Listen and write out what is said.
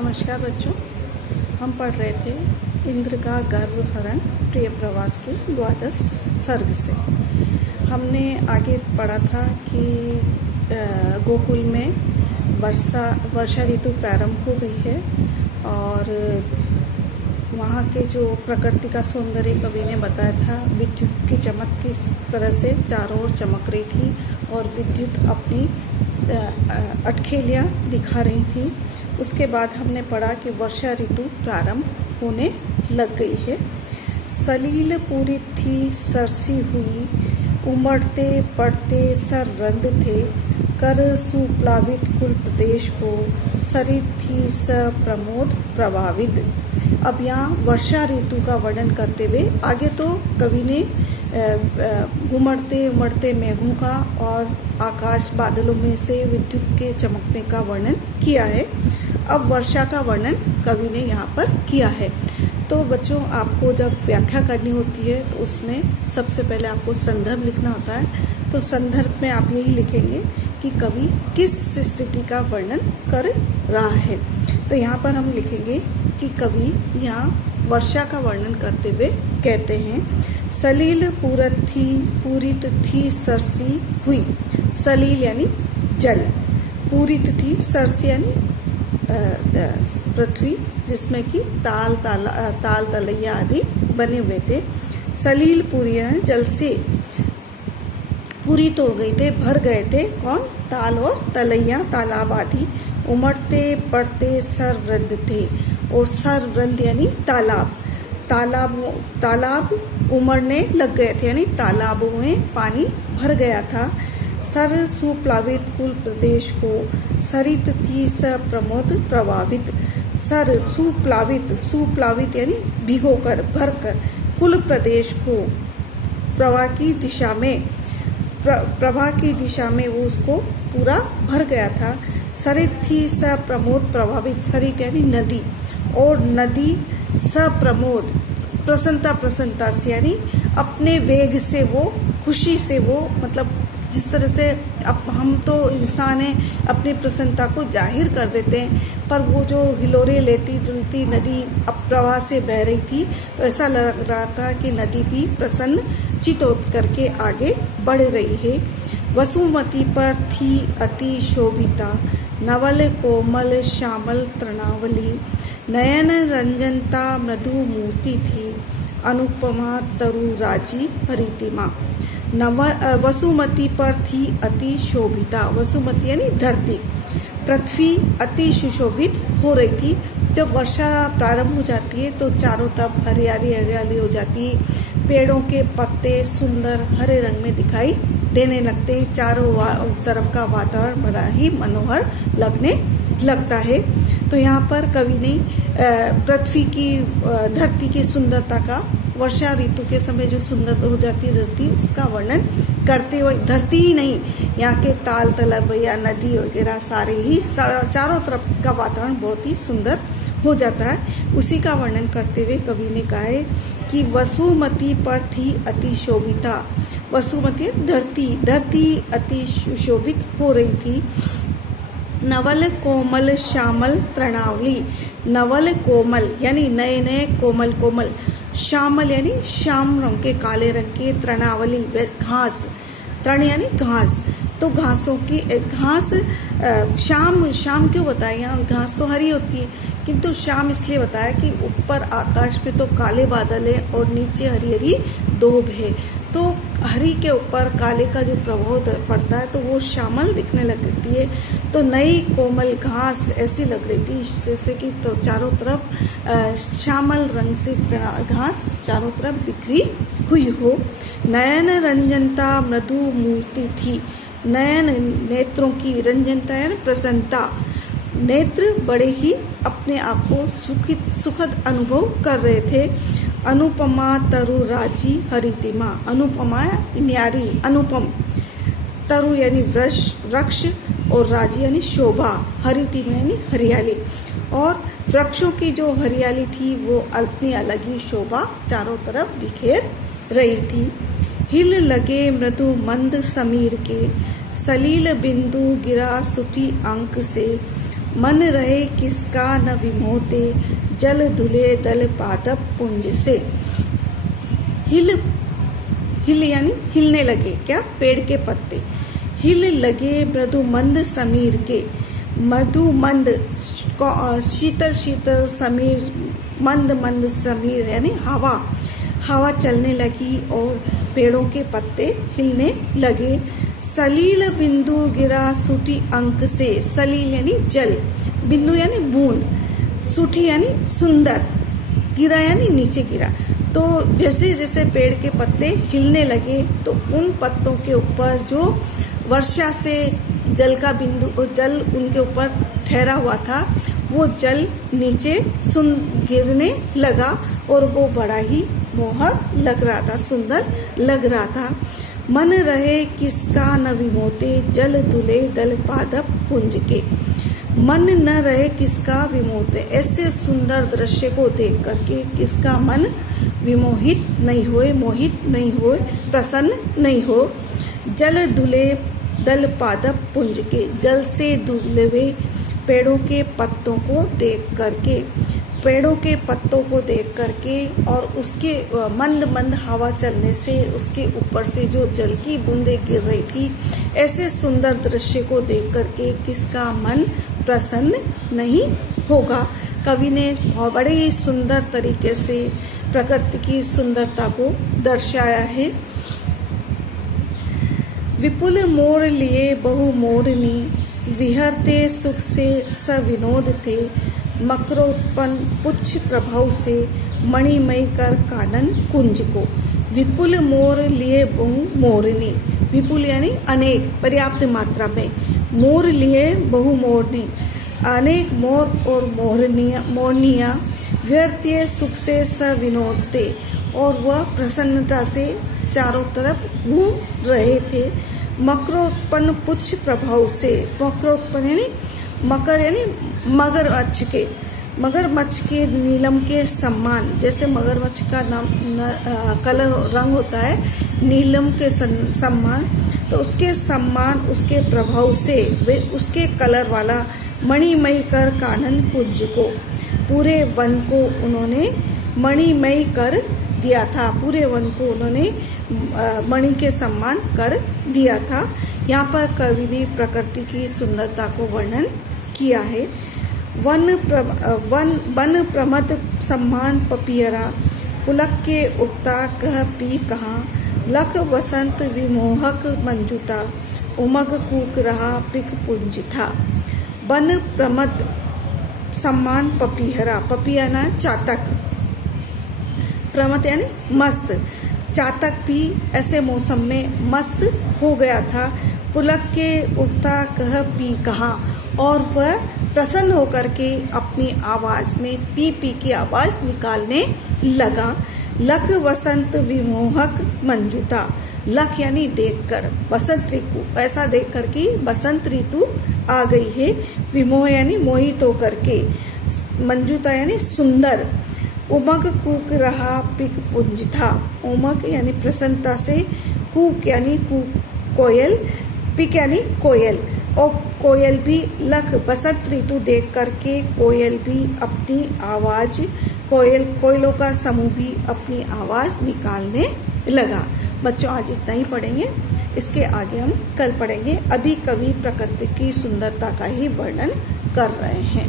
नमस्कार बच्चों, हम पढ़ रहे थे इंद्र का गर्व हरण प्रिय प्रवास के द्वादश सर्ग से। हमने आगे पढ़ा था कि गोकुल में वर्षा ऋतु प्रारंभ हो गई है और वहाँ के जो प्रकृति का सौंदर्य कवि ने बताया था, विद्युत की चमक की तरह से चारों ओर चमक रही थी और विद्युत अपनी अटखेलियाँ दिखा रही थी। उसके बाद हमने पढ़ा कि वर्षा ऋतु प्रारंभ होने लग गई है। सलील पूरी थी सरसी हुई, उमड़ते पड़ते सररंद थे, कर सुप्लावित कुल प्रदेश को, सरित थी सप्रमोद प्रभावित। अब यहाँ वर्षा ऋतु का वर्णन करते हुए आगे तो कवि ने उमड़ते उमड़ते मेघों का और आकाश बादलों में से विद्युत के चमकने का वर्णन किया है। अब वर्षा का वर्णन कवि ने यहाँ पर किया है। तो बच्चों, आपको जब व्याख्या करनी होती है तो उसमें सबसे पहले आपको संदर्भ लिखना होता है। तो संदर्भ में आप यही लिखेंगे कि कवि किस स्थिति का वर्णन कर रहा है। तो यहाँ पर हम लिखेंगे कि कवि यहाँ वर्षा का वर्णन करते हुए कहते हैं, सलील पूरित थी सरसी हुई। सलील यानी जल, पूरित थी सरसी यानी पृथ्वी, जिसमें कि ताल तलैया आदि बने हुए थे। सलील पूरी यानी जल से पूरित हो गए थे, भर गए थे। कौन? ताल और तलैया, तालाब आदि। उमड़ते पड़ते सरवृंद थे, और सरवृंद यानी तालाब उमड़ने लग गए थे, यानी तालाबों में पानी भर गया था। सर सुप्लावित कुल प्रदेश को, सरित थी सप्रमोद प्रभावित। सर सुप्लावित यानी भिगोकर, भरकर, कुल प्रदेश को, प्रवाह की दिशा में वो उसको पूरा भर गया था। सरित थी सप्रमोद प्रभावित। सरित यानी नदी, और नदी सप्रमोद प्रसन्नता से, यानी अपने वेग से वो, खुशी से वो, मतलब जिस तरह से अब हम तो इंसान हैं, अपनी प्रसन्नता को जाहिर कर देते हैं, पर वो जो हिलोरे लेती डुलती नदी अब प्रवाह से बह रही थी, तो ऐसा लग रहा था कि नदी भी प्रसन्न चित करके आगे बढ़ रही है। वसुमती पर थी अति शोभिता, नवल कोमल श्यामल तृणावली, नयन रंजनता मृदु मूर्ति थी, अनुपमा तरु राजी हरितिमा। वसुमती पर थी अति शोभिता। वसुमती यानी धरती, पृथ्वी अति सुशोभित हो रही थी। जब वर्षा प्रारंभ हो जाती है तो चारों तरफ हरियाली हो जाती है। पेड़ों के पत्ते सुंदर हरे रंग में दिखाई देने लगते हैं। चारों तरफ का वातावरण बड़ा ही मनोहर लगने लगता है। तो यहाँ पर कवि ने पृथ्वी की, धरती की सुंदरता का, वर्षा ऋतु के समय जो सुंदर हो जाती है धरती, उसका वर्णन करते हुए, धरती ही नहीं, यहाँ के ताल तलब या नदी वगैरह सारे ही, चारों तरफ का वातावरण बहुत ही सुंदर हो जाता है। उसी का वर्णन करते हुए कवि ने कहा है कि वसुमती पर थी अति शोभिता। वसुमती धरती अति सुशोभित हो रही थी। नवल कोमल श्यामल तृणावली। नवल कोमल यानी नए नए, कोमल, श्यामल यानी श्याम रंग के, काले रंग के, तृणावली घास, तृण यानी घास, तो घासों की घास। शाम क्यों बताया? यहाँ घास तो हरी होती है, किंतु शाम इसलिए बताया कि ऊपर आकाश में तो काले बादल है और नीचे हरी हरी दोब है, तो हरी के ऊपर काले का जो प्रभाव पड़ता है तो वो श्यामल दिखने लगती है। तो नई कोमल घास ऐसी लग रही थी जैसे कि तो चारों तरफ श्यामल रंग से घास चारों तरफ बिखरी हुई हो। नयन रंजनता मृदु मूर्ति थी। नयन नेत्रों की, रंजनता है प्रसन्नता, नेत्र बड़े ही अपने आप को सुखद अनुभव कर रहे थे। अनुपमा तरु राजी हरितिमा। अनुपमा न्यारी, अनुपम, तरु यानी वृक्ष, और राजी यानी शोभा, हरितिमा यानी हरियाली। और वृक्षों की जो हरियाली थी वो अपनी अलग ही शोभा चारों तरफ बिखेर रही थी। हिल लगे मृदु मंद समीर के, सलील बिंदु गिरा सुटी अंक से, मन रहे किसका न विमोहते, जल धुले दल पादप पुंज से। हिल यानी हिलने लगे, क्या? पेड़ के पत्ते हिल लगे मृदु मंद समीर के। मृदु मंद शीतल शीतल, समीर मंद मंद, समीर यानी हवा चलने लगी और पेड़ों के पत्ते हिलने लगे। सलील बिंदु गिरा सूटी अंक से। सलील यानी जल, बिंदु यानी बूंद, सूटी यानी सुंदर, गिरा यानी नीचे गिरा। तो जैसे जैसे पेड़ के पत्ते हिलने लगे तो उन पत्तों के ऊपर जो वर्षा से जल का बिंदु, जल उनके ऊपर ठहरा हुआ था, वो जल नीचे गिरने लगा और वो बड़ा ही मोहक लग रहा था, सुंदर लग रहा था। मन रहे किसका न विमोहते, जल धुले दल पादप पुंज के। मन न रहे किसका विमोहते, ऐसे सुंदर दृश्य को देख करके किसका मन विमोहित नहीं होए, मोहित नहीं होए, प्रसन्न नहीं हो। जल धुले दल पादप पुंज के, जल से धुले हुए पेड़ों के पत्तों को देख करके, पेड़ों के पत्तों को देख करके और उसके मंद मंद हवा चलने से उसके ऊपर से जो जल की बूंदें गिर रही थी, ऐसे सुंदर दृश्य को देख करके किसका मन प्रसन्न नहीं होगा। कवि ने बड़े ही सुंदर तरीके से प्रकृति की सुंदरता को दर्शाया है। विपुल मोर लिए बहु मोरनी, विहरते सुख से सविनोद थे। मकरोत्पन्न पुच्छ प्रभाव से, मणिमय कर कानन कुंज को। विपुल मोर लिए बहु मोरनी, विपुल यानी अनेक, पर्याप्त मात्रा में, मोर लिए बहु मोरनी, अनेक मोर और मोरनियाँ, व्यर्थ सुख से सविनोदते, और वह प्रसन्नता से चारों तरफ घूम रहे थे। मकरोत्पन्न पुच्छ प्रभाव से, मकरोत्पन्न यानी मकर यानी मगरमच्छ के नीलम के सम्मान, जैसे मगरमच्छ का कलर रंग होता है नीलम के सम्मान, तो उसके सम्मान, उसके प्रभाव से वे उसके कलर वाला मणिमय कर कानन कुंज को, पूरे वन को उन्होंने मणिमय कर दिया था, पूरे वन को उन्होंने मणि के सम्मान कर दिया था। यहाँ पर कवि ने प्रकृति की सुंदरता को वर्णन किया है। वन प्रमद सम्मान पपियरा, पुलक के उगता कह पी कहाँ। लख वसंत विमोहक मंजुता, उमग कूक रहा पिक पुंज था। वन प्रमद सम्मान पपीहरा, पपियाना चातक, प्रमद यानी मस्त, चातक भी ऐसे मौसम में मस्त हो गया था। पुलक के उठता कह पी कहा, और वह प्रसन्न होकर के अपनी आवाज में पी पी की आवाज निकालने लगा। लख वसंत विमोहक मंजुता, लख यानी देखकर, वसंत ऋतु, ऐसा देख कर कि बसंत ऋतु आ गई है। विमोह यानी मोहित होकर के, मंजुता यानी सुंदर। उमग कूक रहा पिक पुंज था, उमग यानी प्रसन्नता से, कूक यानी कोयल, पिक यानी कोयल, और कोयल भी लख बसंत ऋतु देख करके कोयल भी अपनी आवाज, कोयलों का समूह भी अपनी आवाज निकालने लगा। बच्चों आज इतना ही पढ़ेंगे, इसके आगे हम कल पढ़ेंगे। अभी कवि प्रकृति की सुंदरता का ही वर्णन कर रहे हैं।